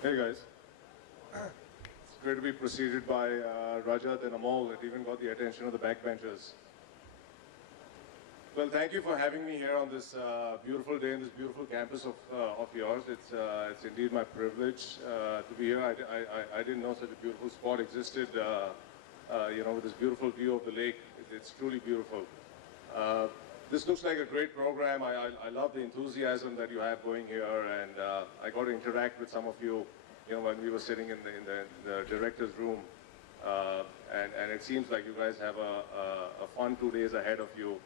Hey guys, it's great to be preceded by Rajat and Amol. It even got the attention of the backbenchers. Well, thank you for having me here on this beautiful day in this beautiful campus of yours. It's indeed my privilege to be here. I didn't know such a beautiful spot existed, with this beautiful view of the lake. It's truly beautiful. This looks like a great program. I love the enthusiasm that you have going here, and I got to interact with some of you, when we were sitting in the director's room, and it seems like you guys have a fun 2 days ahead of you.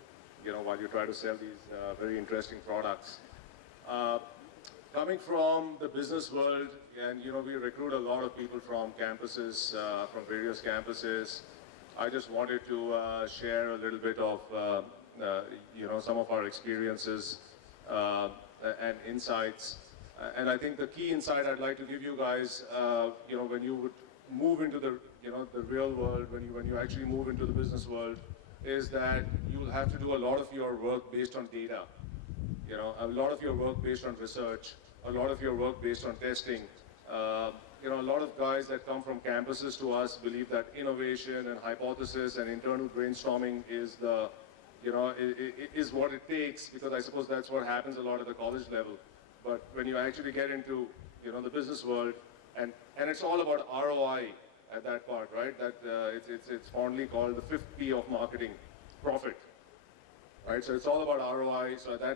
while you try to sell these very interesting products. Coming from the business world, and we recruit a lot of people from campuses, from various campuses. I just wanted to share a little bit of, some of our experiences and insights. And I think the key insight I'd like to give you guys, when you would move into the, the real world, when you actually move into the business world, is that you'll have to do a lot of your work based on data. A lot of your work based on research, a lot of your work based on testing. A lot of guys that come from campuses to us believe that innovation and hypothesis and internal brainstorming is the, is what it takes, because I suppose that's what happens a lot at the college level. But when you actually get into, the business world, and it's all about ROI at that part, right? That it's fondly called the 5th P of marketing, profit. Right, so it's all about ROI. So at